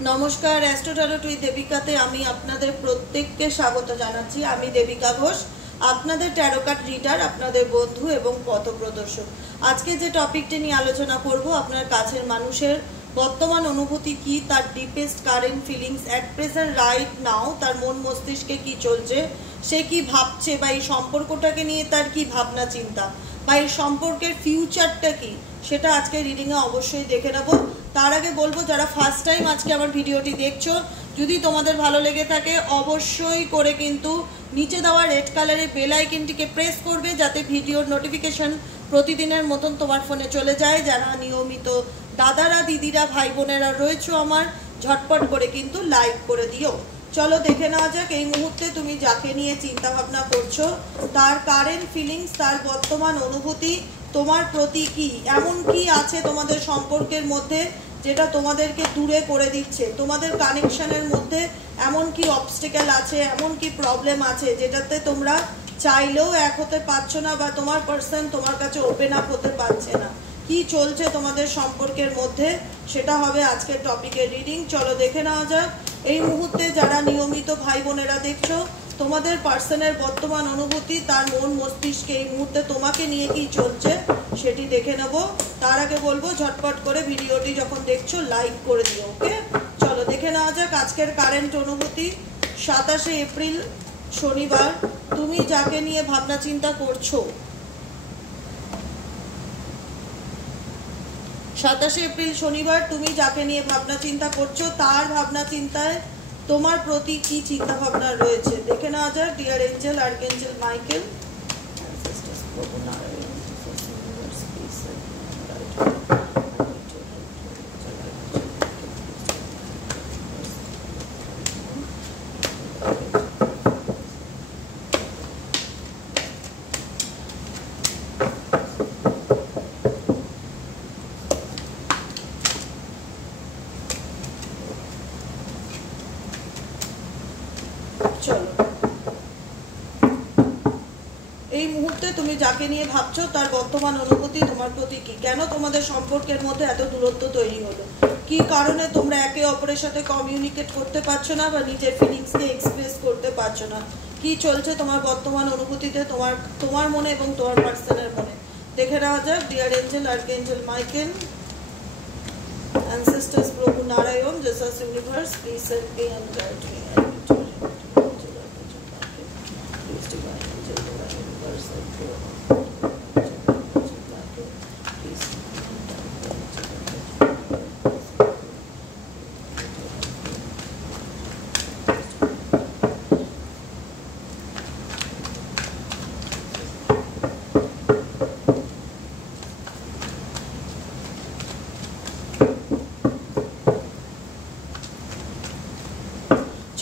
নমস্কার, astro tarot with দেবিকাতে আমি আপনাদের প্রত্যেককে স্বাগত জানাচ্ছি। আমি দেবিকা ঘোষ, আপনাদের ট্যারো কার্ড রিডার, আপনাদের বন্ধু এবং পথপ্রদর্শক। আজকে যে টপিকটি নিয়ে আলোচনা করব, আপনার কাছের মানুষের বর্তমান অনুভূতি কি, তার deepest current feelings at present right now, তার মন মস্তিষ্কে কি চলছে, সে কি ভাবছে, বা এই সম্পর্কটাকে নিয়ে তার কি ভাবনা চিন্তা, বা এই সম্পর্কের ফিউচারটা কি, সেটা আজকে রিডিংয়ে অবশ্যই দেখে নেব। তার আগে বলবো, যারা ফার্স্ট টাইম আজকে আমার ভিডিওটি দেখছো, যদি তোমাদের ভালো লেগে থাকে অবশ্যই করে কিন্তু নিচে দেওয়া রেড কালারের বেল আইকনটিকে প্রেস করবে, যাতে ভিডিওর নোটিফিকেশন প্রতিদিনের মতন তোমার ফোনে চলে যায়। যারা নিয়মিত দাদারা, দিদিরা, ভাই বোনেরা রয়েছে আমার, ঝটপট করে কিন্তু লাইক করে দিও। চলো দেখে নেওয়া যাক, এই মুহূর্তে তুমি যাকে নিয়ে চিন্তা ভাবনা করছো তার কারেন্ট ফিলিংস, তার বর্তমান অনুভূতি তোমার প্রতি কি, এমন কি আছে তোমাদের সম্পর্কের মধ্যে যেটা তোমাদেরকে দূরে করে দিচ্ছে, তোমাদের কানেকশনের মধ্যে এমন কি অবস্টেকেল আছে, এমন কি প্রবলেম আছে যেটাতে তোমরা চাইলেও এক হতে পারছো না, বা তোমার পার্সন তোমার কাছে ওপেন আপ হতে পারছে না। কি চলছে তোমাদের সম্পর্কের মধ্যে, সেটা হবে আজকের টপিকের রিডিং। চলো দেখে নেওয়া যাক। এই মুহূর্তে যারা নিয়মিত ভাই বোনেরা দেখছো, তোমাদের পার্সনের বর্তমান অনুভূতি, তার মন মস্তিষ্কে এই মুহূর্তে তোমাকে নিয়ে কি চলছে সেটি দেখে নেব। তার আগে বলবো, ঝটপট করে ভিডিওটি যখন দেখছো লাইক করে দিও। ওকে, চলো দেখে নেওয়া যাক আজকের কারেন্ট অনুভূতি। 27শে এপ্রিল শনিবার, তুমি যাকে নিয়ে ভাবনা চিন্তা করছো, 27শে এপ্রিল শনিবার তুমি যাকে নিয়ে ভাবনা চিন্তা করছো, তার ভাবনা চিন্তায় তোমার প্রতি কি চিন্তা ভাবনা রয়েছে দেখে নেওয়া যাক। ডিয়ার এঞ্জেল, আর্কএঞ্জেল মাইকেল, চলো এই মুহূর্তে তুমি যাকে নিয়ে ভাবছো তার বর্তমান অনুভূতি তোমার প্রতি কি, কেন তোমাদের সম্পর্কের মধ্যে এত দূরত্ব তৈরি হলো, কি কারণে তোমরা একে অপরের সাথে কমিউনিকেট করতে পারছো না বা নিজের ফিলিংসকে এক্সপ্রেস করতে পারছো না, কি চলছে তোমার বর্তমান অনুভূতিতে তোমার মনে এবং তোমার পার্সনের মনে দেখে নেওয়া যাক। Dear angel, archangel Michael, ancestors, প্রভু Narayan, Jesus universe, please help me and guide me.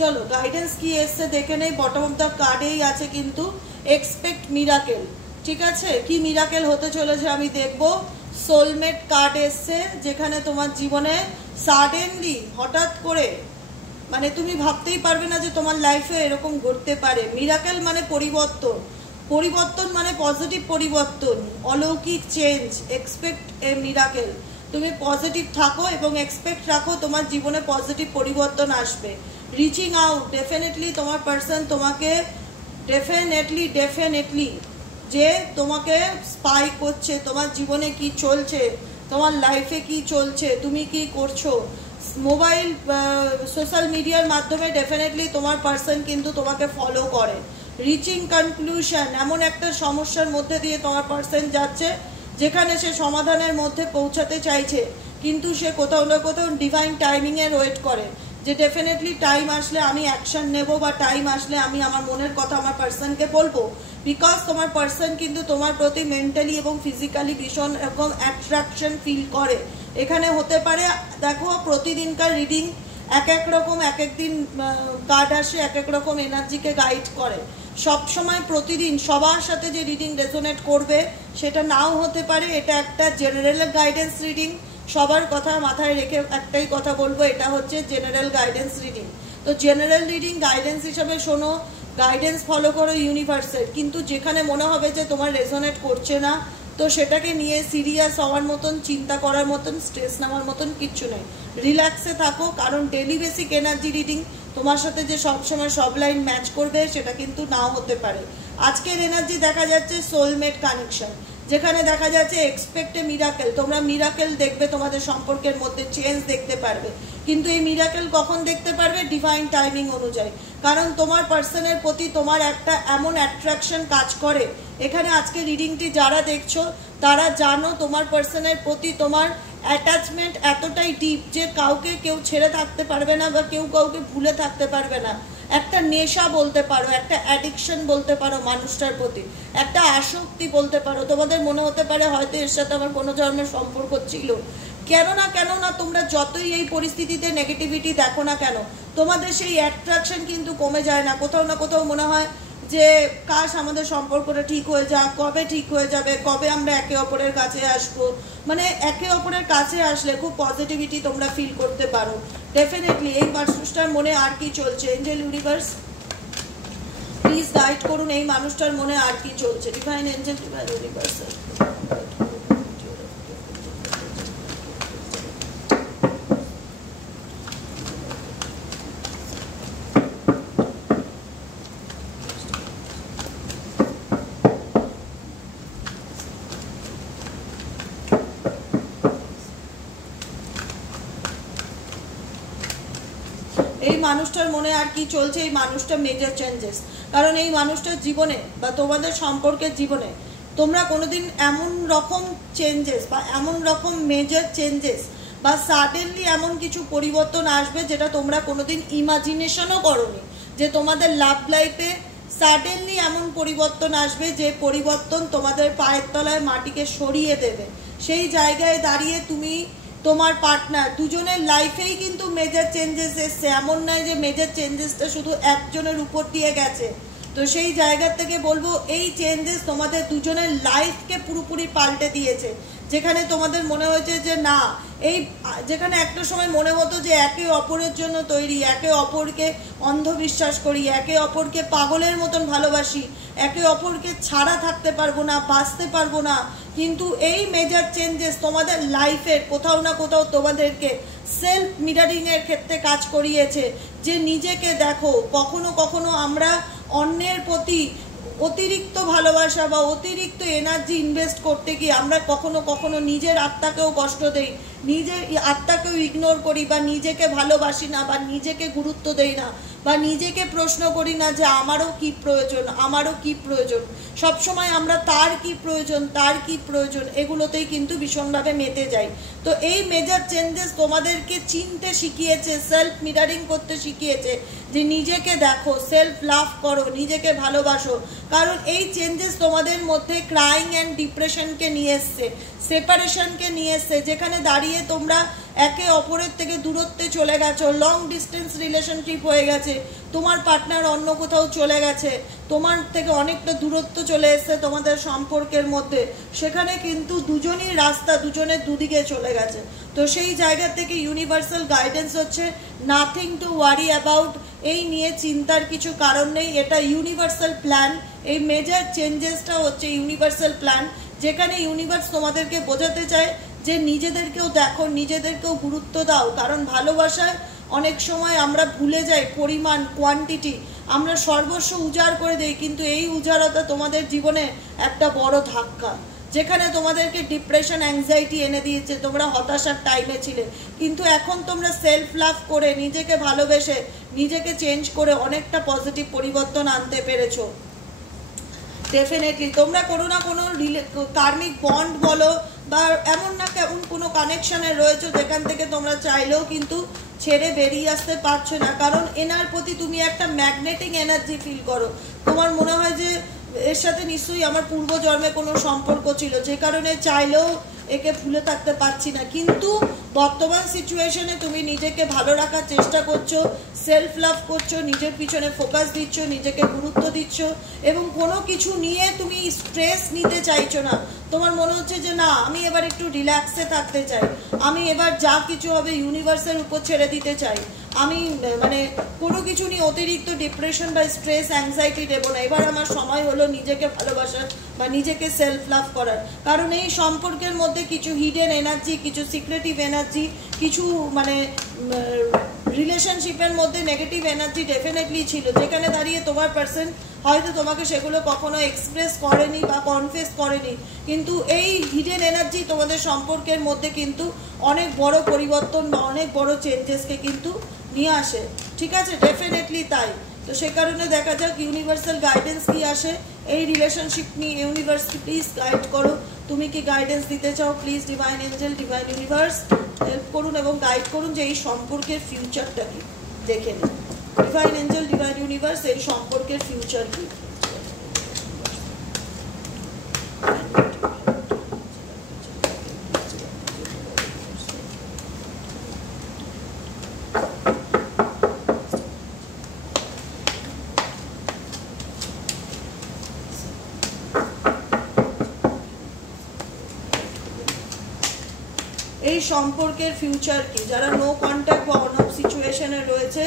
চলো গাইডেন্স কি এসছে দেখে নেই। বটম অফ দ্য কার্ডেই আছে কিন্তু এক্সপেক্ট মিরাকেল। ঠিক আছে, কি মিরাকেল হতে চলেছে আমি দেখবো। সোলমেট কার্ড এসছে, যেখানে তোমার জীবনে সাডেনলি হঠাৎ করে, মানে তুমি ভাবতেই পারবে না যে তোমার লাইফে এরকম ঘটতে পারে। মিরাকেল মানে পরিবর্তন, পরিবর্তন মানে পজিটিভ পরিবর্তন, অলৌকিক চেঞ্জ। এক্সপেক্ট এ মিরাকেল, তুমি পজিটিভ থাকো এবং এক্সপেক্ট রাখো তোমার জীবনে পজিটিভ পরিবর্তন আসবে। রিচিং আউট, ডেফিনেটলি তোমার পার্সন তোমাকে ডেফিনেটলি যে তোমাকে স্পাই করছে, তোমার জীবনে কি চলছে, তোমার লাইফে কি চলছে, তুমি কি করছো। মোবাইল, সোশ্যাল মিডিয়ার মাধ্যমে ডেফিনেটলি তোমার পার্সন কিন্তু তোমাকে ফলো করে। রিচিং কনক্লুশন, এমন একটা সমস্যার মধ্যে দিয়ে তোমার পার্সন যাচ্ছে যেখানে সে সমাধানের মধ্যে পৌঁছাতে চাইছে, কিন্তু সে কোথাও না কোথাও ডিভাইন টাইমিংয়ের ওয়েট করে যে ডেফিনেটলি টাইম আসলে আমি অ্যাকশন নেব, বা টাইম আসলে আমি আমার মনের কথা আমার পার্সনকে বলবো। বিকজ তোমার পার্সন কিন্তু তোমার প্রতি মেন্টালি এবং ফিজিক্যালি ভীষণ এরকম অ্যাট্রাকশন ফিল করে। এখানে হতে পারে, দেখো প্রতিদিনকার রিডিং এক এক রকম, এক এক দিন কার্ড আসে এক এক রকম এনার্জিকে গাইড করে। সব সময় প্রতিদিন সবার সাথে যে রিডিং রেজোনেট করবে সেটা নাও হতে পারে। এটা একটা জেনারেল গাইডেন্স রিডিং, সবার কথা মাথায় রেখে একটাই কথা বলবো, এটা হচ্ছে জেনারেল গাইডেন্স রিডিং। তো জেনারেল রিডিং গাইডেন্স হিসাবে শোনো, গাইডেন্স ফলো করো ইউনিভার্সের, কিন্তু যেখানে মনে হবে যে তোমার রেজোনেট করছে না, তো সেটাকে নিয়ে সিরিয়াস হওয়ার মতন, চিন্তা করার মতন, স্ট্রেস নেওয়ার মতন কিচ্ছু নেই। রিল্যাক্সে থাকো, কারণ ডেলি বেসিক এনার্জি রিডিং তোমার সাথে যে সবসময় সব লাইন ম্যাচ করবে সেটা কিন্তু নাও হতে পারে। আজকের এনার্জি দেখা যাচ্ছে সোলমেট কানেকশন, যেখানে দেখা যাচ্ছে এক্সপেক্ট এ মিরাকেল। তোমরা মিরাকেল দেখবে, তোমাদের সম্পর্কের মধ্যে চেঞ্জ দেখতে পারবে, কিন্তু এই মিরাকেল কখন দেখতে পারবে? ডিভাইন টাইমিং অনুযায়ী। কারণ তোমার পার্সনের প্রতি তোমার একটা এমন অ্যাট্রাকশন কাজ করে। এখানে আজকে রিডিংটি যারা দেখছো তারা জানো তোমার পার্সনের প্রতি তোমার অ্যাটাচমেন্ট এতটাই ডিপ যে কাউকে কেউ ছেড়ে থাকতে পারবে না বা কেউ কাউকে ভুলে থাকতে পারবে না। একটা নেশা বলতে পারো, একটা অ্যাডিকশন বলতে পারো মানুষটার প্রতি, একটা আসক্তি বলতে পারো। তোমাদের মনে হতে পারে হয়তো এর সাথে আমার কোনো ধরনের সম্পর্ক ছিল। কেন না তোমরা যতই এই পরিস্থিতিতে নেগেটিভিটি দেখো না কেন, তোমাদের সেই অ্যাট্রাকশন কিন্তু কমে যায় না। কোথাও না কোথাও মনে হয় যে কাশ আমাদের সম্পর্কটা ঠিক হয়ে যাক, কবে ঠিক হয়ে যাবে, কবে আমরা একে অপরের কাছে আসবো। মানে একে অপরের কাছে আসলে খুব পজিটিভিটি তোমরা ফিল করতে পারো। ডেফিনেটলি এই মানুষটার মনে আর কি চলছে? এঞ্জেল ইউনিভার্স প্লিজ গাইড করুন, এই মানুষটার মনে আর কি চলছে? Divine angel, divine universe. এই মানুষটার মনে আর কি চলছে? এই মানুষটা মেজর চেঞ্জেস, কারণ এই মানুষটার জীবনে বা তোমাদের সম্পর্কের জীবনে তোমরা কোনোদিন এমন রকম চেঞ্জেস বা এমন রকম মেজর চেঞ্জেস বা সাডেনলি এমন কিছু পরিবর্তন আসবে যেটা তোমরা কোনোদিন ইমাজিনেশনও করোনি, যে তোমাদের লাভ লাইফে সাডেনলি এমন পরিবর্তন আসবে যে পরিবর্তন তোমাদের পায়ের তলায় মাটিকে সরিয়ে দেবে। সেই জায়গায় দাঁড়িয়ে তুমি তোমার পার্টনার দুজনের লাইফেই কিন্তু মেজর চেঞ্জেস এসছে। এমন নয় যে মেজর চেঞ্জেসটা শুধু একজনের উপর দিয়ে গেছে। তো সেই জায়গা থেকে বলবো এই চেঞ্জেস তোমাদের দুজনের লাইফকে পুরোপুরি পাল্টে দিয়েছে। যেখানে তোমাদের মনে হয়েছে যে না, এই যেখানে একটা সময় মনে হতো যে একে অপরের জন্য তৈরি, একে অপরকে অন্ধবিশ্বাস করি, একে অপরকে পাগলের মতন ভালোবাসি, একে অপরকে ছাড়া থাকতে পারবো না, বাঁচতে পারবো না, কিন্তু এই মেজর চেঞ্জেস তোমাদের লাইফের কোথাও না কোথাও তোমাদেরকে সেলফ মিরারিং এর ক্ষেত্রে কাজ করিয়েছে। যে নিজেকে দেখো, কখনো কখনো আমরা অন্যের প্রতি অতিরিক্ত ভালোবাসা বা অতিরিক্ত এনার্জি ইনভেস্ট করতে গিয়ে আমরা কখনো কখনো নিজের আত্মাকেও কষ্ট দেই, নিজের আত্মাকেও ইগনোর করি বা নিজেকে ভালোবাসি না বা নিজেকে গুরুত্ব দেই না বা নিজেকে প্রশ্ন করি না যে আমারও কি প্রয়োজন, আমারও কি প্রয়োজন। সবসময় আমরা তার কি প্রয়োজন, তার কি প্রয়োজন এগুলোতেই কিন্তু ভীষণভাবে মেতে যাই। তো এই মেজর চেঞ্জেস তোমাদেরকে চিনতে শিখিয়েছে, সেলফ মিরারিং করতে শিখিয়েছে, যে নিজেকে দেখো, সেলফ লাভ করো, নিজেকে ভালোবাসো। কারণ এই চেঞ্জেস তোমাদের মধ্যে ক্রাইং অ্যান্ড ডিপ্রেশনকে নিয়ে এসছে, সেপারেশনকে নিয়ে এসছে, যেখানে দাঁড়িয়ে তোমরা একে অপরের থেকে দূরত্বে চলে গেছো, লং ডিস্টেন্স রিলেশনশিপ হয়ে গেছে, তোমার পার্টনার অন্য কোথাও চলে গেছে, তোমার থেকে অনেকটা দূরত্ব চলে এসছে তোমাদের সম্পর্কের মধ্যে। সেখানে কিন্তু দুজনই রাস্তা দুজনের দুদিকে চলে গেছে। তো সেই জায়গা থেকে ইউনিভার্সাল গাইডেন্স হচ্ছে নাথিং টু ওয়ারি অ্যাবাউট, এই নিয়ে চিন্তার কিছু কারণ নেই, এটা ইউনিভার্সাল প্ল্যান। এই মেজর চেঞ্জেসটা হচ্ছে ইউনিভার্সাল প্ল্যান, যেখানে ইউনিভার্স তোমাদেরকে বোঝাতে চায় যে নিজেদেরকেও দেখো, নিজেদেরকেও গুরুত্ব দাও। কারণ ভালোবাসায় অনেক সময় আমরা ভুলে যাই পরিমাণ, কোয়ান্টিটি, আমরা সর্বস্ব উজাড় করে দেই, কিন্তু এই উজাড়তা তোমাদের জীবনে একটা বড় ধাক্কা, যেখানে তোমাদেরকে ডিপ্রেশন, অ্যাংজাইটি এনে দিয়েছে। তোমরা হতাশার টাইমে ছিলে, কিন্তু এখন তোমরা সেলফ লাভ করে, নিজেকে ভালোবেসে, নিজেকে চেঞ্জ করে অনেকটা পজিটিভ পরিবর্তন আনতে পেরেছো। ডেফিনেটলি তোমরা কোনো না কোনো কার্মিক বন্ড বলো বা এমন না কেমন কোনো কানেকশনে রয়েছে যেখান থেকে তোমরা চাইলেও কিন্তু ছেড়ে বেরিয়ে আসতে পারছো না। কারণ এনার প্রতি তুমি একটা ম্যাগনেটিক এনার্জি ফিল করো। তোমার মনে হয় যে এর সাথে নিশ্চয়ই আমার পূর্বজন্মে কোনো সম্পর্ক ছিল, যে কারণে চাইলেও একে ভুলে থাকতে পারছি না। কিন্তু বর্তমান সিচুয়েশনে তুমি নিজেকে ভালো রাখার চেষ্টা করছো, সেলফ লাভ করছো, নিজের পিছনে ফোকাস দিচ্ছ, নিজেকে গুরুত্ব দিচ্ছ এবং কোনো কিছু নিয়ে তুমি স্ট্রেস নিতে চাইছো না। তোমার মনে হচ্ছে যে না, আমি এবার একটু রিল্যাক্সে থাকতে চাই, আমি এবার যা কিছু হবে ইউনিভার্সের উপর ছেড়ে দিতে চাই, আমি মানে কোনো কিছু নিয়ে অতিরিক্ত ডিপ্রেশন বা স্ট্রেস অ্যাংজাইটি দেবো না। এবার আমার সময় হলো নিজেকে ভালোবাসার বা নিজেকে সেলফ লাভ করার। কারণ এই সম্পর্কের মধ্যে কিছু হিডেন এনার্জি, কিছু সিক্রেটিভ এনার্জি, কিছু মানে রিলেশনশিপের মধ্যে নেগেটিভ এনার্জি ডেফিনেটলি ছিল, যেখানে দাঁড়িয়ে তোমার পার্সন হয়তো তোমাকে সেগুলো কখনো এক্সপ্রেস করেনি বা কনফেস করেনি, কিন্তু এই হিডেন এনার্জি তোমাদের সম্পর্কের মধ্যে কিন্তু অনেক বড় পরিবর্তন বা অনেক বড় চেঞ্জেসকে কিন্তু নিয়ে আসে। ঠিক আছে, ডেফিনেটলি তাই। তো সে কারণে দেখা যাক ইউনিভার্সাল গাইডেন্স কি আসে এই রিলেশনশিপ নিয়ে। ইউনিভার্স প্লিজ গাইড করো, তুমি কি গাইডেন্স দিতে চাও? Please divine angel, divine universe help করুন এবং গাইড করুন যে এই সম্পর্কের ফিউচারটা কি, দেখে নিন। ডিভাইন এঞ্জেল, ডিভাইন ইউনিভার্স, এই সম্পর্কের ফিউচার কি? এই সম্পর্কের ফিউচার কি? যারা নো কন্ট্যাক্ট বা অন অফ সিচুয়েশনে রয়েছে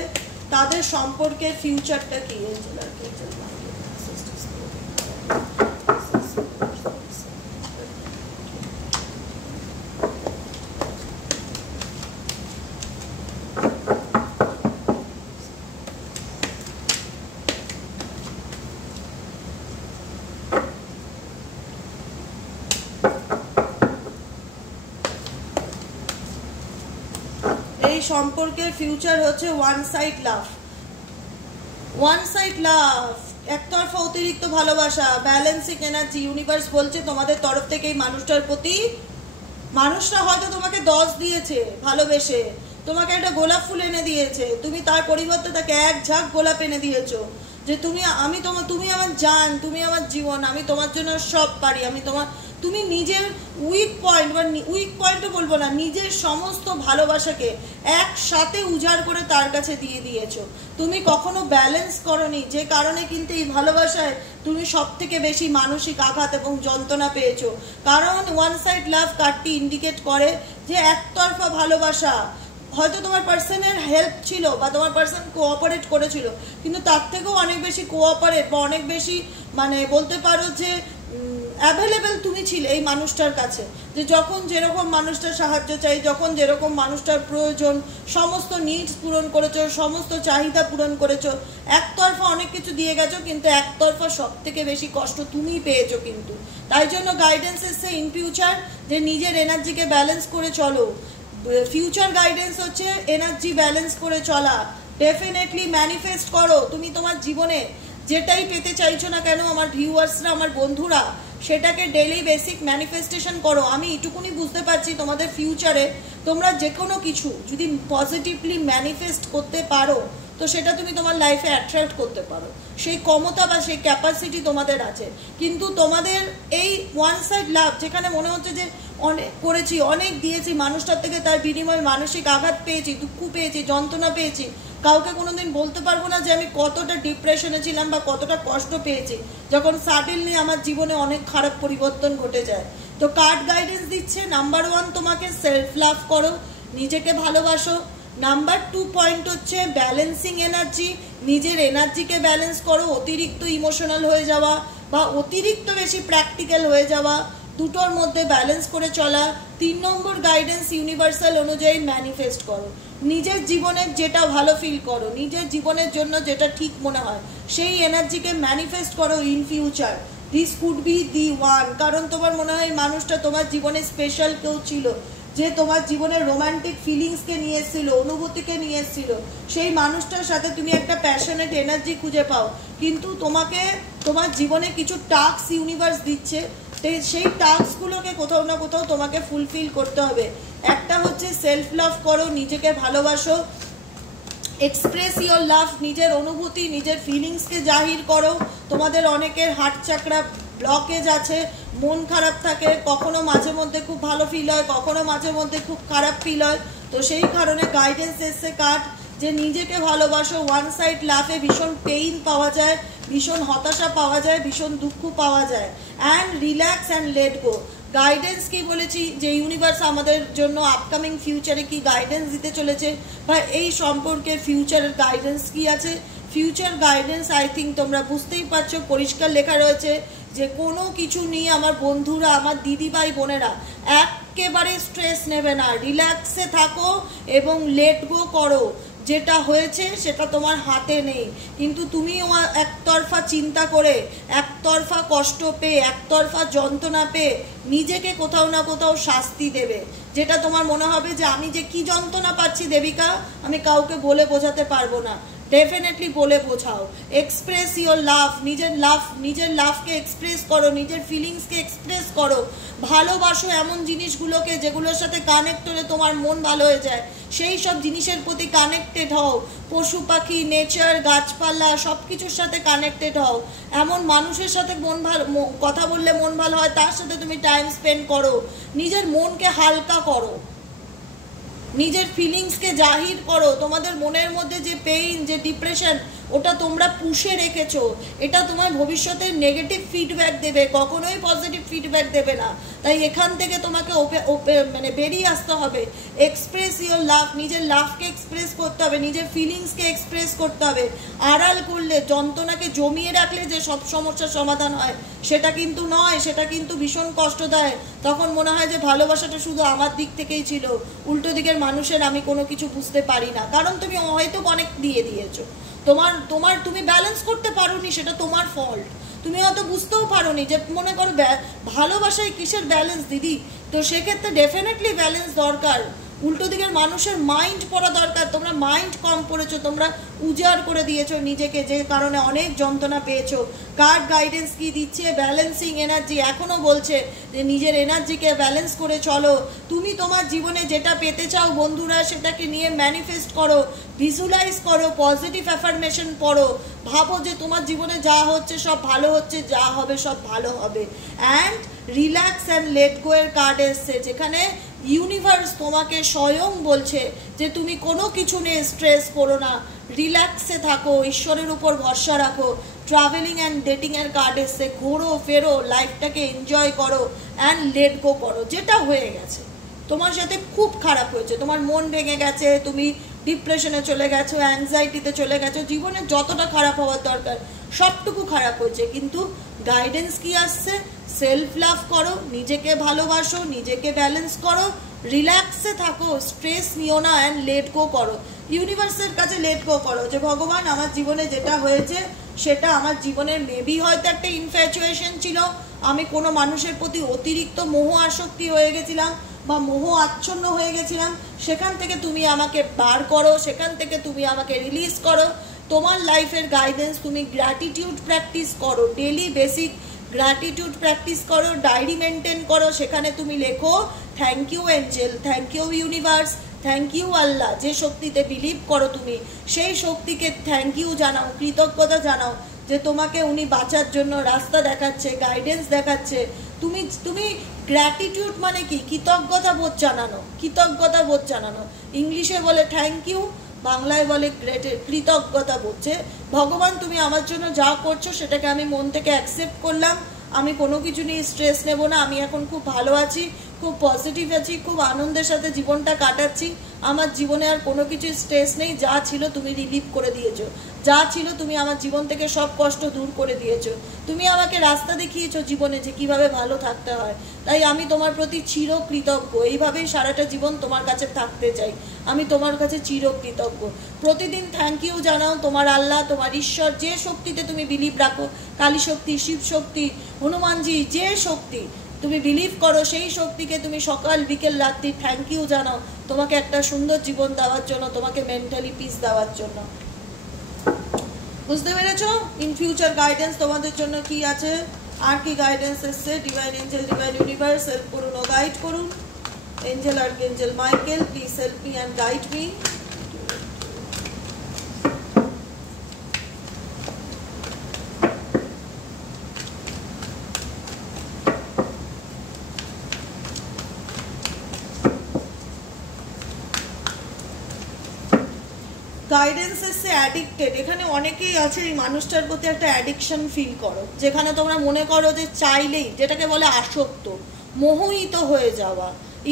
তাদের সম্পর্কের ফিউচারটা কি? এই সম্পর্কের ফিউচার হচ্ছে one side love. One side love, একতরফা অতিরিক্ত ভালোবাসা, ব্যালেন্সিং এনার্জি। ইউনিভার্স বলছে তোমাদের তরফ থেকে এই মানুষটার প্রতি, মানুষটা হয়তো তোমাকে 10 দিয়েছে ভালোবেসে, তোমাকে একটা গোলাপ ফুল এনে দিয়েছে, তুমি তার পরিবর্তে তাকে এক ঝাঁক গোলাপ এনে দিয়েছো, যে তুমি আমার জান, তুমি আমার জীবন, আমি তোমার জন্য সব পারি, তুমি নিজের উইক পয়েন্ট বা উইক পয়েন্টও বলবো না, নিজের সমস্ত ভালোবাসাকে একসাথে উজাড় করে তার কাছে দিয়ে দিয়েছো। তুমি কখনো ব্যালেন্স করনি, যে কারণে কিন্তু এই ভালোবাসায় তুমি সব থেকে বেশি মানসিক আঘাত এবং যন্ত্রণা পেয়েছো। কারণ ওয়ান সাইড লাভ কার্ডটি ইন্ডিকেট করে যে একতরফা ভালোবাসা। হয়তো তোমার পার্সনের হেল্প ছিল বা তোমার পার্সন কোঅপারেট করেছিল, কিন্তু তার থেকেও অনেক বেশি কোঅপারেট বা অনেক বেশি মানে বলতে পারো যে অ্যাভেলেবেল তুমি ছিলে এই মানুষটার কাছে, যে যখন যেরকম মানুষটার সাহায্য চাই, যখন যেরকম মানুষটার প্রয়োজন, সমস্ত নিডস পূরণ করেছো, সমস্ত চাহিদা পূরণ করেছো। একতরফা অনেক কিছু দিয়ে গেছো, কিন্তু একতরফা সব থেকে বেশি কষ্ট তুমিই পেয়েছো। কিন্তু তাই জন্য গাইডেন্স এসছে ইন ফিউচার যে নিজের এনার্জিকে ব্যালেন্স করে চলো। ফিউচার গাইডেন্স হচ্ছে এনার্জি ব্যালেন্স করে চলা। ডেফিনেটলি ম্যানিফেস্ট করো, তুমি তোমার জীবনে যেটাই পেতে চাইছো না কেন আমার ভিউয়ার্সরা, আমার বন্ধুরা, সেটাকে ডেইলি বেসিক ম্যানিফেস্টেশন করো। আমি এটুকুনি বুঝতে পারছি তোমাদের ফিউচারে তোমরা যে কোনো কিছু যদি পজিটিভলি ম্যানিফেস্ট করতে পারো তো সেটা তুমি তোমার লাইফে অ্যাট্রাক্ট করতে পারো, সেই ক্ষমতা বা সেই ক্যাপাসিটি তোমাদের আছে। কিন্তু তোমাদের এই ওয়ান সাইড লাভ, যেখানে মনে হচ্ছে যে অনেক করেছি, অনেক দিয়েছি মানুষটার থেকে, তার বিনিময়ে মানসিক আঘাত পেয়েছি, দুঃখ পেয়েছি, যন্ত্রণা পেয়েছি, কাউকে কোনোদিন বলতে পারবো না যে আমি কতটা ডিপ্রেশনে ছিলাম বা কতটা কষ্ট পেয়েছি, যখন সাডেনলি আমার জীবনে অনেক খারাপ পরিবর্তন ঘটে যায়। তো কার্ড গাইডেন্স দিচ্ছে, নাম্বার 1 তোমাকে সেলফ লাভ করো, নিজেকে ভালোবাসো। নাম্বার 2 পয়েন্ট হচ্ছে ব্যালেন্সিং এনার্জি, নিজের এনার্জিকে ব্যালেন্স করো, অতিরিক্ত ইমোশনাল হয়ে যাওয়া বা অতিরিক্ত বেশি প্র্যাকটিক্যাল হয়ে যাওয়া, দুটোর মধ্যে ব্যালেন্স করে চলা। 3 নম্বর গাইডেন্স ইউনিভার্সাল অনুযায়ী ম্যানিফেস্ট করো, নিজের জীবনের যেটা ভালো ফিল করো, নিজের জীবনের জন্য যেটা ঠিক মনে হয় সেই এনার্জিকে ম্যানিফেস্ট করো in future. This could be the one. কারণ তোমার মনে হয় মানুষটা তোমার জীবনে স্পেশাল কেউ ছিল, যে তোমার জীবনের রোমান্টিক ফিলিংসকে নিয়ে এসেছিল, অনুভূতিকে নিয়ে এসেছিল, সেই মানুষটার সাথে তুমি একটা প্যাশনেট এনার্জি খুঁজে পাও। কিন্তু তোমাকে তোমার জীবনে কিছু টাস্ক ইউনিভার্স দিচ্ছে, সেই টাস্কগুলোকে কোথাও না কোথাও তোমাকে ফুলফিল করতে হবে। একটা হচ্ছে সেলফ লাভ করো, নিজেকে ভালোবাসো, এক্সপ্রেস ইয়োর লাভ, নিজের অনুভূতি, নিজের ফিলিংসকে জাহির করো। তোমাদের অনেকের হার্ট চাকরা ব্লকেজ আছে, মন খারাপ থাকে, কখনো মাঝে মধ্যে খুব ভালো ফিল হয়, কখনো মাঝে মধ্যে খুব খারাপ ফিল হয়। তো সেই কারণে গাইডেন্স এসছে কার্ড যে নিজেকে ভালোবাসো। ওয়ান সাইড লাভে ভীষণ পেইন পাওয়া যায়, ভীষণ হতাশা পাওয়া যায়, ভীষণ দুঃখ পাওয়া যায়। And relax and let go. Guidance কি বলেছি, যে ইউনিভার্স আমাদের জন্য আপকামিং ফিউচারে কি গাইডেন্স দিতে চলেছে, বা এই সম্পর্কে ফিউচারের গাইডেন্স কি আছে। ফিউচার গাইডেন্স আই থিঙ্ক তোমরা বুঝতেই পারছো, পরিষ্কার লেখা রয়েছে যে কোনো কিছু নিয়ে আমার বন্ধুরা, আমার দিদি ভাই বোনেরা একেবারে স্ট্রেস নেবে না, রিল্যাক্সে থাকো এবং লেট গো করো। যেটা হয়েছে সেটা তোমার হাতে নেই, কিন্তু তুমি একতরফা চিন্তা করে, একতরফা কষ্ট পেয়ে, একতরফা যন্ত্রণা পেয়ে নিজেকে কোথাও না কোথাও শাস্তি দেবে, যেটা তোমার মনে হবে যে আমি যে কি যন্ত্রণা পাচ্ছি দেবিকা, আমি কাউকে বলে বোঝাতে পারবো না। ডেফিনেটলি বলে বোঝাও, এক্সপ্রেস ইওর লাভ, নিজের লাভকে এক্সপ্রেস করো, নিজের ফিলিংসকে এক্সপ্রেস করো, ভালোবাসো এমন জিনিসগুলোকে যেগুলোর সাথে কানেক্ট হলে তোমার মন ভালো হয়ে যায়, সেই সব জিনিসের প্রতি কানেক্টেড হও। পশু পাখি, নেচার, গাছপালা সব কিছুর সাথে কানেক্টেড হও। এমন মানুষের সাথে কথা বললে মন ভালো হয়, তার সাথে তুমি টাইম স্পেন্ড করো। নিজের মনকে হালকা করো, নিজের ফিলিংসকে জাহির করো। তোমাদের মনের মধ্যে যে পেইন, যে ডিপ্রেশন, ওটা তোমরা পুষে রেখেছো, এটা তোমার ভবিষ্যতে নেগেটিভ ফিডব্যাক দেবে, কখনোই পজিটিভ ফিডব্যাক দেবে না। তাই এখান থেকে তোমাকে মানে বেরিয়ে আসতে হবে। এক্সপ্রেস ইওর লাভ, নিজের লাভকে এক্সপ্রেস করতে হবে, নিজের ফিলিংসকে এক্সপ্রেস করতে হবে। আড়াল করলে, যন্ত্রণাকে জমিয়ে রাখলে যে সব সমস্যার সমাধান হয় সেটা কিন্তু নয়, সেটা কিন্তু ভীষণ কষ্ট দেয়। তখন মনে হয় যে ভালোবাসাটা শুধু আমার দিক থেকেই ছিল, উল্টো দিকের মানুষের আমি কোনো কিছু বুঝতে পারি না, কারণ তুমি হয়তো অনেক দিয়ে দিয়েছো। তুমি ব্যালেন্স করতে পারোনি, সেটা তোমার ফল্ট। তুমি হয়তো বুঝতেও পারোনি যে মনে করো ভালোবাসায় কিসের ব্যালেন্স দিদি, তো সেক্ষেত্রে ডেফিনেটলি ব্যালেন্স দরকার। উল্টো দিকের মানুষের মাইন্ড পড়া দরকার। তোমরা মাইন্ড কম পড়েছো, তোমরা উজাড় করে দিয়েছো নিজেকে, যে কারণে অনেক যন্ত্রণা পেয়েছো। কার্ড গাইডেন্স কি দিচ্ছে? Balancing energy. এখনো বলছে যে নিজের এনার্জিকে ব্যালেন্স করে চলো। তুমি তোমার জীবনে যেটা পেতে চাও বন্ধুরা, সেটাকে নিয়ে ম্যানিফেস্ট করো, ভিজুয়ালাইজ করো, পজিটিভ অ্যাফার্মেশন পড়ো, ভাবো যে তোমার জীবনে যা হচ্ছে সব ভালো হচ্ছে, যা হবে সব ভালো হবে। And relax and let go এর কার্ড এসছে, যেখানে ইউনিভার্স তোমাকে স্বয়ং বলছে যে তুমি কোনো কিছু নিয়ে স্ট্রেস করো না, রিল্যাক্সে থাকো, ঈশ্বরের উপর ভরসা রাখো। ট্রাভেলিং অ্যান্ড ডেটিং এর কার্ড এসছে, ঘোরো ফেরো, লাইফটাকে এনজয় করো অ্যান্ড লেট গো করো। যেটা হয়ে গেছে, তোমার সাথে খুব খারাপ হয়েছে, তোমার মন ভেঙে গেছে, তুমি ডিপ্রেশনে চলে গেছো, অ্যাংজাইটিতে চলে গেছো, জীবনে যতটা খারাপ হওয়ার দরকার সবটুকু খারাপ হয়েছে, কিন্তু গাইডেন্স কি আসছে? সেলফ লাভ করো, নিজেকে ভালোবাসো, নিজেকে ব্যালেন্স করো, রিল্যাক্সে থাকো, স্ট্রেস নিও না, অ্যান্ড লেট গো করো। ইউনিভার্সের কাছে লেট গো করো যে ভগবান, আমার জীবনে যেটা হয়েছে সেটা আমার জীবনের মেবি হয়তো একটা ইনফ্যাচুয়েশন ছিল, আমি কোনো মানুষের প্রতি অতিরিক্ত মোহ আসক্তি হয়ে গেছিলাম বা মোহ আচ্ছন্ন হয়ে গেছিলাম, সেখান থেকে তুমি আমাকে বার করো, সেখান থেকে তুমি আমাকে রিলিজ করো। তোমার লাইফের গাইডেন্স, তুমি গ্র্যাটিটিউড প্র্যাকটিস করো, ডেলি বেসিক গ্র্যাটিটিউড প্র্যাকটিস করো, ডায়েরি মেনটেন করো, সেখানে তুমি লেখো thank you angel, thank you universe, thank you Allah. যে শক্তিতে বিলিভ করো তুমি, সেই শক্তিকে থ্যাংক ইউ জানাও, কৃতজ্ঞতা জানাও যে তোমাকে উনি বাঁচার জন্য রাস্তা দেখাচ্ছে, গাইডেন্স দেখাচ্ছে। তুমি গ্র্যাটিটিউড মানে কি? কৃতজ্ঞতা বোধ জানানো, কৃতজ্ঞতা বোধ জানানো। ইংলিশে বলে থ্যাংক ইউ, বাংলায় বলে কৃতজ্ঞতা বোধ। যে ভগবান, তুমি আমার জন্য যা করছো সেটাকে আমি মন থেকে অ্যাকসেপ্ট করলাম, আমি কোনো কিছু নিয়ে স্ট্রেস নেব না, আমি এখন খুব ভালো আছি, খুব পজিটিভ আছি, খুব আনন্দের সাথে জীবনটা কাটাচ্ছি, আমার জীবনে আর কোনো কিছু স্ট্রেস নেই, যা ছিল তুমি রিলিভ করে দিয়েছো, যা ছিল তুমি আমার জীবন থেকে সব কষ্ট দূর করে দিয়েছো, তুমি আমাকে রাস্তা দেখিয়েছো জীবনে যে কিভাবে ভালো থাকতে হয়। তাই আমি তোমার প্রতি চিরকৃতজ্ঞ, এইভাবেই সারাটা জীবন তোমার কাছে থাকতে চাই, আমি তোমার কাছে চিরকৃতজ্ঞ। প্রতিদিন থ্যাংক ইউ জানাও তোমার আল্লাহ, তোমার ঈশ্বর, যে শক্তিতে তুমি বিলিভ রাখো, কালী শক্তি, শিব শক্তি, হনুমানজি, যে শক্তি তুমি বিলিভ করো, সেই শক্তিকে তুমি সকাল বিকেল রাত্রি থ্যাংক ইউ জানাও, তোমাকে একটা সুন্দর জীবন দেওয়ার জন্য, তোমাকে মেন্টালি পিস দেওয়ার জন্য। বুঝতে পেরেছো? ইন ফিউচার গাইডেন্স তোমাদের জন্য কি আছে, আর কি গাইডেন্স এসছে? Divine angel, divine universe help করুন ও গাইড করুন। Angel archangel Michael, please help me and guide me. Guidance এসছে অ্যাডিক্টেড। এখানে অনেকেই আছে এই মানুষটার প্রতি একটা অ্যাডিকশন ফিল করো, যেখানে তোমরা মনে করো যে চাইলেই, যেটাকে বলে আসক্ত, মোহিত হয়ে যাওয়া,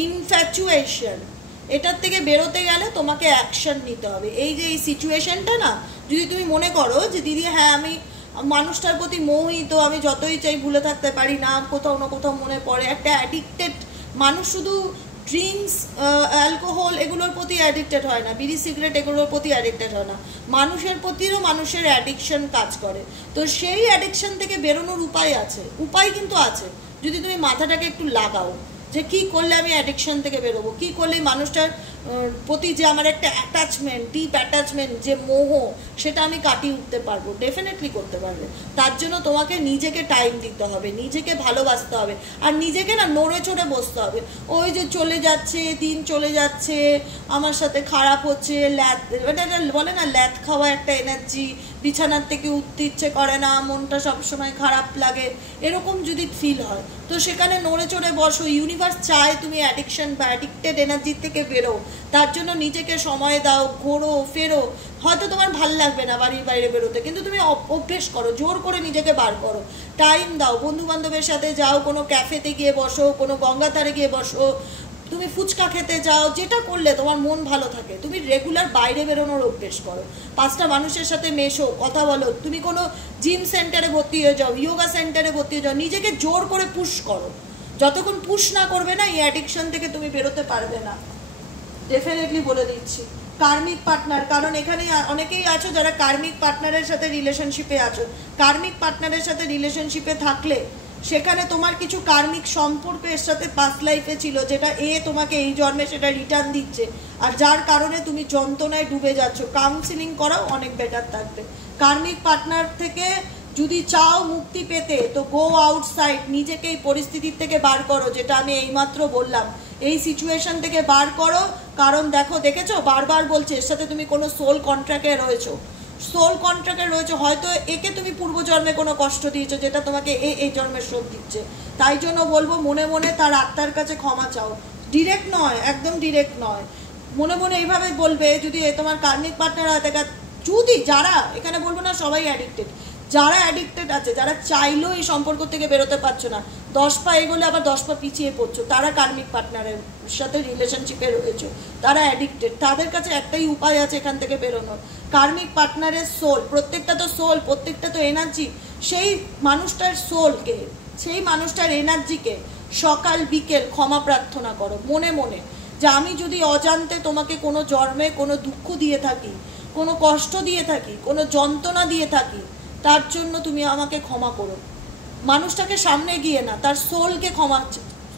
ইনফ্যাচুয়েশন, এটার থেকে বেরোতে গেলে তোমাকে অ্যাকশন নিতে হবে। এই যে এই সিচুয়েশনটা না, যদি তুমি মনে করো যে দিদি হ্যাঁ আমি মানুষটার প্রতি মোহিত, আমি যতই চাই ভুলে থাকতে পারি না, কোথাও না কোথাও মনে পড়ে, একটা অ্যাডিক্টেড মানুষ শুধু ড্রিঙ্কস, অ্যালকোহল এগুলোর প্রতি অ্যাডিক্টেড হয় না, বিড়ি সিগারেট এগুলোর প্রতি অ্যাডিক্টেড হয় না, মানুষের প্রতিও মানুষের অ্যাডিকশন কাজ করে। তো সেই অ্যাডিকশন থেকে বেরোনোর উপায় আছে, উপায় কিন্তু আছে, যদি তুমি মাথাটাকে একটু লাগাও যে কী করলে আমি অ্যাডিকশন থেকে বেরোবো, কী করলে মানুষটার প্রতি যে আমার একটা অ্যাটাচমেন্ট, ডিপ অ্যাটাচমেন্ট, যে মোহ, সেটা আমি কাটিয়ে উঠতে পারবো। ডেফিনেটলি করতে পারবে। তার জন্য তোমাকে নিজেকে টাইম দিতে হবে, নিজেকে ভালোবাসতে হবে, আর নিজেকে না নড়ে চড়ে বসতে হবে। ওই যে চলে যাচ্ছে দিন, চলে যাচ্ছে, আমার সাথে খারাপ হচ্ছে, এটা বলে না ল্যাথ খাওয়া একটা এনার্জি, বিছানার থেকে উঠতে ইচ্ছে করে না, মনটা সবসময় খারাপ লাগে, এরকম যদি ফিল হয় তো সেখানে নড়ে চড়ে বসো। ইউনিভার্স চায় তুমি অ্যাডিকশন বা অ্যাডিক্টেড এনার্জি থেকে বেরো, তার জন্য নিজেকে সময় দাও, ঘোরো ফেরো। হয়তো তোমার ভাল লাগবে না বাড়ির বাইরে বেরোতে, কিন্তু তুমি অভ্যেস করো, জোর করে নিজেকে বার করো, টাইম দাও, বন্ধু বান্ধবের সাথে যাও, কোনো ক্যাফেতে গিয়ে বসো, কোনো গঙ্গাধারে গিয়ে বসো, তুমি ফুচকা খেতে যাও, যেটা করলে তোমার মন ভালো থাকে। তুমি রেগুলার বাইরে বেরোনোর অভ্যেস করো, 5টা মানুষের সাথে মেশো, কথা বলো, তুমি কোনো জিম সেন্টারে ভর্তি হয়ে যাও, ইয়োগা সেন্টারে ভর্তি হয়ে যাও, নিজেকে জোর করে পুশ করো। যতক্ষণ পুশ না করবে না, এই অ্যাডিকশন থেকে তুমি বেরোতে পারবে না, ডেফিনেটলি বলে দিচ্ছি। কার্মিক পার্টনার, কারণ এখানে অনেকেই আছো যারা কার্মিক পার্টনারের সাথে রিলেশনশিপে আছো। কার্মিক পার্টনারের সাথে রিলেশনশিপে থাকলে সেখানে তোমার কিছু কার্মিক সম্পর্ক এর সাথে পাস্ট লাইফে ছিল, যেটা তোমাকে এই জন্মে সেটা রিটার্ন দিচ্ছে, আর যার কারণে তুমি যন্ত্রণায় ডুবে যাচ্ছ। কাউন্সিলিং করাও অনেক বেটার থাকবে। কার্মিক পার্টনার থেকে যদি চাও মুক্তি পেতে, তো গো আউটসাইড, নিজেকে এই পরিস্থিতির থেকে বার করো, যেটা আমি এইমাত্র বললাম, এই সিচুয়েশন থেকে বার করো। কারণ দেখেছো বারবার বলছে এর সাথে তুমি কোনো সোল কন্ট্রাক্টে রয়েছো, হয়তো একে তুমি পূর্বজন্মে কোনো কষ্ট দিয়েছো, যেটা তোমাকে এই জন্মের শোধ দিচ্ছে। তাই জন্য বলবো মনে মনে তার আত্মার কাছে ক্ষমা চাও, ডিরেক্ট নয়, একদম ডিরেক্ট নয়, মনে মনে এইভাবে বলবে। যদি তোমার কার্মিক পার্টনার হয়, যদি যারা, এখানে বলবো না সবাই অ্যাডিক্টেড, যারা অ্যাডিক্টেড আছে, যারা চাইলেও এই সম্পর্ক থেকে বেরোতে পারছো না, 10 পা এগোলে আবার 10 পা পিছিয়ে পড়ছো, তারা কার্মিক পার্টনারের সাথে রিলেশনশিপে রয়েছে, তারা অ্যাডিক্টেড। তাদের কাছে একটাই উপায় আছে এখান থেকে বেরোনোর, কার্মিক পার্টনারের সোল, প্রত্যেকটা তো সোল, প্রত্যেকটা তো এনার্জি, সেই মানুষটার সোলকে, সেই মানুষটার এনার্জিকে সকাল বিকেল ক্ষমা প্রার্থনা করো মনে মনে, যে আমি যদি অজান্তে তোমাকে কোনো জন্মে কোনো দুঃখ দিয়ে থাকি, কোনো কষ্ট দিয়ে থাকি, কোনো যন্ত্রণা দিয়ে থাকি, তার জন্য তুমি আমাকে ক্ষমা করো। মানুষটাকে সামনে গিয়ে না, তার সোলকে ক্ষমা,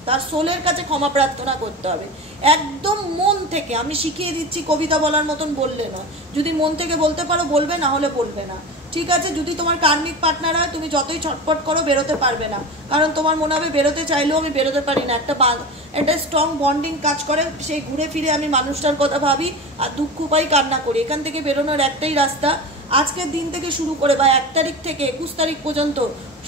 তার সোলের কাছে ক্ষমা প্রার্থনা করতে হবে একদম মন থেকে। আমি শিখিয়ে দিচ্ছি, কবিতা বলার মতন বললে না, যদি মন থেকে বলতে পারো বলবে, না হলে বলবে না, ঠিক আছে? যদি তোমার কার্মিক পার্টনার হয়, তুমি যতই ছটফট করো বেরোতে পারবে না, কারণ তোমার মনে হবে বেরোতে চাইলেও আমি বেরোতে পারি না। একটা স্ট্রং বন্ডিং কাজ করে, সেই ঘুরে ফিরে আমি মানুষটার কথা ভাবি আর দুঃখ পাই, কান্না করি। এখান থেকে বেরোনোর একটাই রাস্তা, আজকের দিন থেকে শুরু করে বা 1 তারিখ থেকে 21 তারিখ পর্যন্ত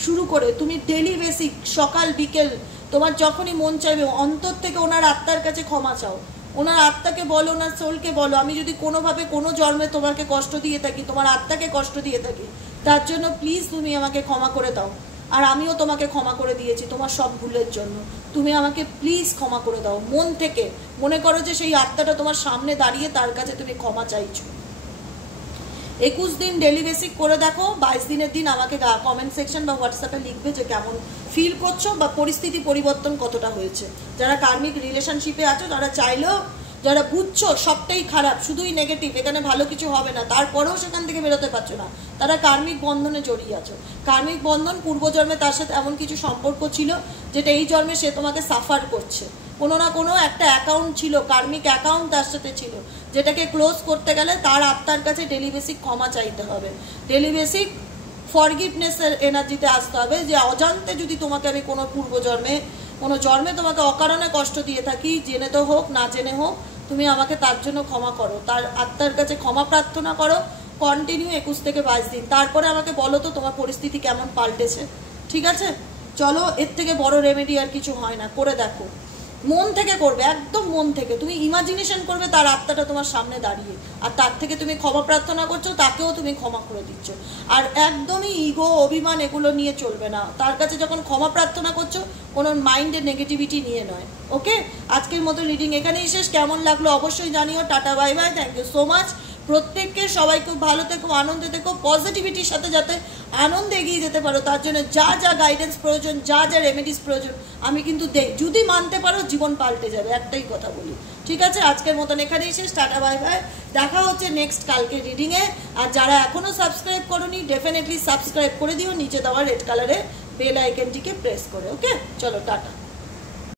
শুরু করে তুমি ডেলি বেসিক সকাল বিকেল তোমার যখনই মন চাইবে অন্তর থেকে ওনার আত্মার কাছে ক্ষমা চাও, ওনার আত্মাকে বলো, ওনার সোলকে বলো, আমি যদি কোনোভাবে কোনো জন্মে তোমাকে কষ্ট দিয়ে থাকি, তোমার আত্মাকে কষ্ট দিয়ে থাকি, তার জন্য প্লিজ তুমি আমাকে ক্ষমা করে দাও। আর আমিও তোমাকে ক্ষমা করে দিয়েছি তোমার সব ভুলের জন্য, তুমি আমাকে প্লিজ ক্ষমা করে দাও। মন থেকে মনে করো যে সেই আত্মাটা তোমার সামনে দাঁড়িয়ে তার কাছে তুমি ক্ষমা চাইছো। 21 দিন ডেলি বেসিক করে দেখো, 22 দিনের দিন আমাকে কমেন্ট সেকশন বা হোয়াটসঅ্যাপে লিখবে যে কেমন ফিল করছো বা পরিস্থিতি পরিবর্তন কতটা হয়েছে। যারা কার্মিক রিলেশনশিপে আছো, যারা চাইলেও, যারা বুঝছো সবটাই খারাপ, শুধুই নেগেটিভ, এখানে ভালো কিছু হবে না, তারপরেও সেখান থেকে বেরোতে পারছো না, তারা কার্মিক বন্ধনে জড়িয়ে আছো। কার্মিক বন্ধন, পূর্বজন্মে তার সাথে এমন কিছু সম্পর্ক ছিল যেটা এই জন্মে সে তোমাকে সাফার করছে। কোনো না কোনো একটা অ্যাকাউন্ট ছিল, কার্মিক অ্যাকাউন্ট তার সাথে ছিল, যেটাকে ক্লোজ করতে গেলে তার আত্মার কাছে ডেলি বেসিক ক্ষমা চাইতে হবে, ডেলি বেসিক ফরগিভনেসের এনার্জিতে আসতে হবে। যে অজান্তে যদি তোমাকে আমি কোনো পূর্বজন্মে, কোনো জন্মে তোমাকে অকারণে কষ্ট দিয়ে থাকি, জেনে তো হোক না জেনে হোক, তুমি আমাকে তার জন্য ক্ষমা করো, তার আত্মার কাছে ক্ষমা প্রার্থনা করো কন্টিনিউ 21 থেকে 22 দিন। তারপরে আমাকে বলো তো তোমার পরিস্থিতি কেমন পাল্টেছে, ঠিক আছে? চলো, এর থেকে বড় রেমেডি আর কিছু হয় না, করে দেখো। মন থেকে করবে, একদম মন থেকে তুমি ইমাজিনেশন করবে তার আত্মাটা তোমার সামনে দাঁড়িয়ে, আর তার থেকে তুমি ক্ষমা প্রার্থনা করছো, তাকেও তুমি ক্ষমা করে দিচ্ছ। আর একদমই ইগো অভিমান এগুলো নিয়ে চলবে না। তার কাছে যখন ক্ষমা প্রার্থনা করছো কোনো মাইন্ডের নেগেটিভিটি নিয়ে নয়। ওকে, আজকের মতো রিডিং এখানেই শেষ। কেমন লাগলো অবশ্যই জানিও। Tata, bye bye, thank you so much. প্রত্যেককে সবাই খুব ভালো থেকো, আনন্দে থেকো, পজিটিভিটির সাথে যাতে আনন্দে এগিয়ে যেতে পারো, তার জন্য যা যা গাইডেন্স প্রয়োজন, যা যা রেমেডিস প্রয়োজন আমি কিন্তু দেই। যদি মানতে পারো জীবন পাল্টে যাবে, একটাই কথা বলি। ঠিক আছে, আজকের মতন এখানেই শেষ। টাটা, বাই বাই, দেখা হচ্ছে নেক্সট কালকে রিডিংয়ে। আর যারা এখনও সাবস্ক্রাইব করোনি ডেফিনেটলি সাবস্ক্রাইব করে দিও, নিচে দেওয়া রেড কালারের বেল আইকনটিকে প্রেস করে। ওকে, চলো টাটা।